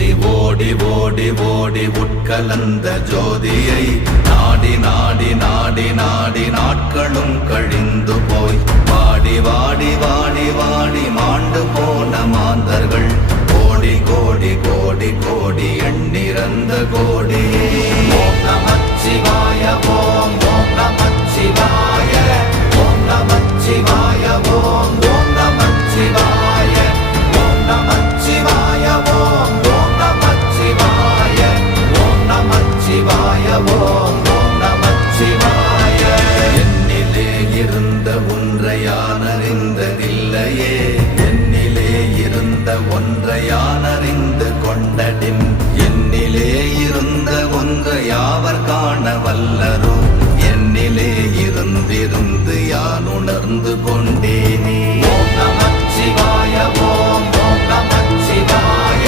ஓடி ஓடி ஓடி உட்கலந்த ஜோதியை நாடி நாடி நாடி நாடி நாட்களும் கழிந்து போய் வாடி வாடி வாடி வாடி மாண்டு போன மாந்தர்கள் கோடி கோடி கோடி கோடி எண்ணிறந்த கோடி. ஓம் நமச்சிவாய ஓம் ஓம் நமச்சிவாய ஓம் நமச்சிவாய ஓம் ஓம் நமச்சிவாய ஓம் நமச்சிவாய ஓம் ஓம் நமச்சிவாய ஓம் நமச்சிவாய ஓம் ஓம் நமச்சிவாய. என்னிலே இருந்த ஒன்றை யான் அறிந்ததில்லையே, என்னிலே இருந்த ஒன்றை யான் அறிந்து கொண்டடின், என்னிலே இருந்த ஒன்றை யாவர் காண வல்லரோ, என்னிலே இருந்திருந்து யான் உணர்ந்து கொண்டேன்.